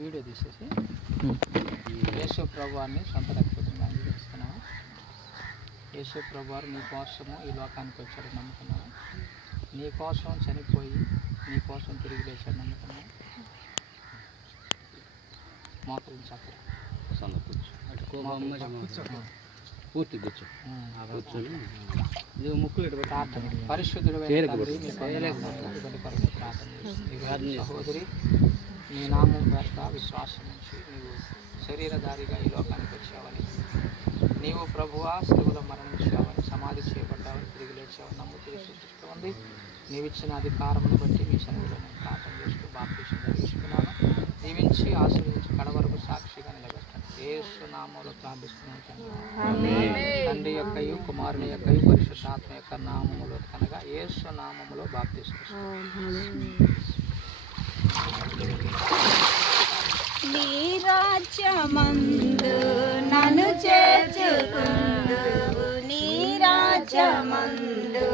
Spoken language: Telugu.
వీడియో తీసేసి యేసు ప్రభువాన్ని సొంత రక్తంగా అంగీకరిస్తున్నావా? యేసు ప్రభువారు నీ కోసము ఈ లోకానికి వచ్చారని నమ్ముతున్నావా? నీ కోసం చనిపోయి నీ కోసం తిరిగి లేచాడు నమ్ముతున్నావా? మోకరించక్కడ పూర్తి కూర్చో కూర్చొని ముక్కులు ప్రార్థన. పరిశుద్ధుడు సహోదరి నీ నామం పేరట విశ్వాసం నుంచి నీవు శరీరధారిగా ఈ లోకానికి వచ్చావని, నీవు ప్రభువా శిలువలో మరణించావని, సమాధి చేయబడ్డావని, తిరిగి లేచావని నమ్ముతూ విశ్వసిస్తోంది. నీవిచ్చిన అధికారమును బట్టి మీ సన్నిధిలో నేను ప్రార్థన చేస్తూ బాప్తిసం జరిగిస్తున్నాను. దీవించి ఆశీర్వదించి కడవరకు సాక్షిగా నిలబెట్టండి. యేసు నామములో ప్రార్థిస్తున్నాను తండ్రి యొక్కయు కుమారుని యొక్కయు పరిశుద్ధాత్మ యొక్క నామములో కనుక యేసు నామములో బాప్తిస్తున్నాను. నీ రాజ్యమందు నన్ను చేర్చుకుందు, నీ రాజ్యమందు